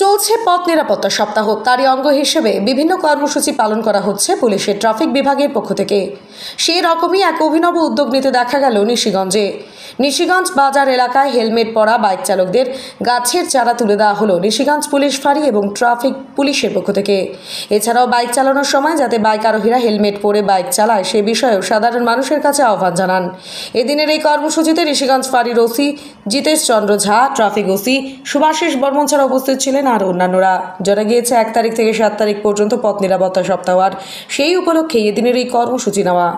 চলছে পথ নিরাপত্তা সপ্তাহ। তারই অঙ্গ হিসেবে বিভিন্ন কর্মসূচি পালন করা হচ্ছে পুলিশের ট্রাফিক বিভাগের পক্ষ থেকে। সেই রকমই এক অভিনব উদ্যোগ নিতে দেখা গেল নিশিগঞ্জে। নিশিগঞ্জ বাজার এলাকায় হেলমেট পরা বাইক চালকদের গাছের চারা তুলে দেওয়া হলো নিশিগঞ্জ পুলিশ ফাঁড়ি এবং ট্রাফিক পুলিশের পক্ষ থেকে। এছাড়াও বাইক চালানোর সময় যাতে বাইক আরোহীরা হেলমেট পরে বাইক চালায় সে বিষয়েও সাধারণ মানুষের কাছে আহ্বান জানান। এদিনের এই কর্মসূচিতে নিশিগঞ্জ ফাঁড়ির ওসি জিতেশ চন্দ্র ঝা, ট্রাফিক ওসি সুভাষিস বর্মন ছাড়া উপস্থিত ছিলেন আর অন্যান্যরা। জানা গিয়েছে 1 তারিখ থেকে 7 তারিখ পর্যন্ত পথ নিরাপত্তা সপ্তাহ, আর সেই উপলক্ষে এদিনের এই কর্মসূচি নেওয়া।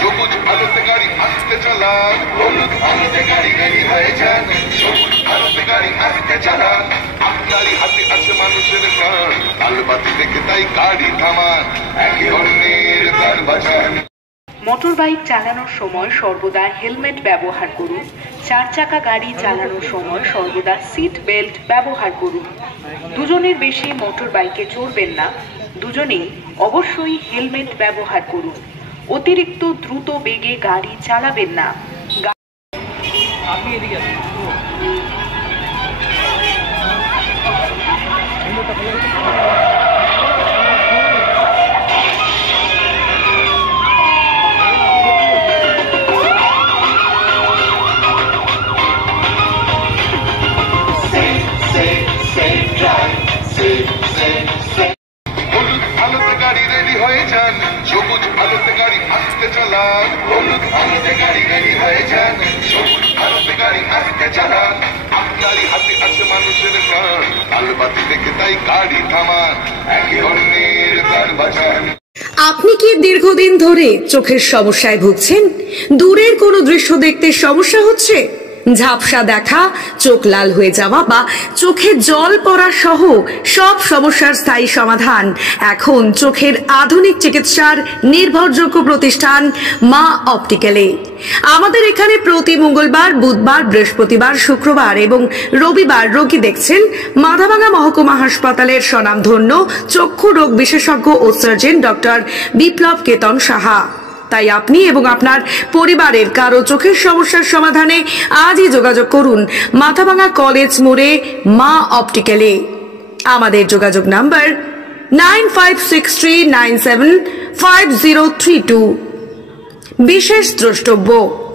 সবুজ আলোতে গাড়ি আসতে চালান, হলুদ আলোতে গাড়ি রেডি হয়ে যান, সবুজ আলোতে গাড়ি আসতে চালান। আপনারই হাতে আছে মানুষের প্রাণ, আলো বাতি দেখে তাই গাড়ি থামান, একে অন্যের প্রাণ বাঁচান। মোটর বাইক চালানোর সময় সর্বদা হেলমেট ব্যবহার করুন। 4 চাকা গাড়ি চালানোর সময় সর্বদা সিট বেল্ট ব্যবহার করুন। দুজনের বেশি মোটর বাইকে চড়বেন না। দুজনেই অবশ্যই হেলমেট ব্যবহার করুন। অতিরিক্ত দ্রুত বেগে গাড়ি চালাবেন না। সবুজ আলোতে গাড়ি আসতে চালান, হলুদ আলোতে গাড়ি রেডি হয়ে যান, সবুজ আলোতে গাড়ি আসতে চালান। আপনারই হাতে আছে মানুষের প্রাণ, আলো বাতি দেখে তাই গাড়ি থামান, একে অন্যের প্রাণ বাঁচান। আপনি কি দীর্ঘদিন ধরে চোখের সমস্যায় ভুগছেন? দূরের কোনো দৃশ্য দেখতে সমস্যা হচ্ছে? ঝাপসা দেখা, চোখ লাল হয়ে যাওয়া বা চোখে জল পড়া সহ সব সমস্যার স্থায়ী সমাধান এখন চোখের আধুনিক চিকিৎসার নির্ভরযোগ্য প্রতিষ্ঠান মা অপটিক্যালে। আমাদের এখানে প্রতি মঙ্গলবার, বুধবার, বৃহস্পতিবার, শুক্রবার এবং রবিবার রোগী দেখছেন মাথাভাঙা মহকুমা হাসপাতালের স্বনামধন্য চক্ষু রোগ বিশেষজ্ঞ ও সার্জন ডক্টর বিপ্লব কেতন সাহা। তাই আপনি এবং আপনার পরিবারের কারো চোখের সমস্যার সমাধানে আজই যোগাযোগ করুন মাথাভাঙা কলেজ মোড়ে মা অপটিক্যালে। আমাদের যোগাযোগ নাম্বার 9563975032। বিশেষ দ্রষ্টব্য,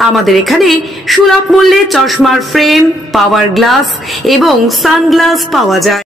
আমাদের এখানে সুলভ মূল্যে চশমার ফ্রেম, পাওয়ার গ্লাস এবং সানগ্লাস পাওয়া যায়।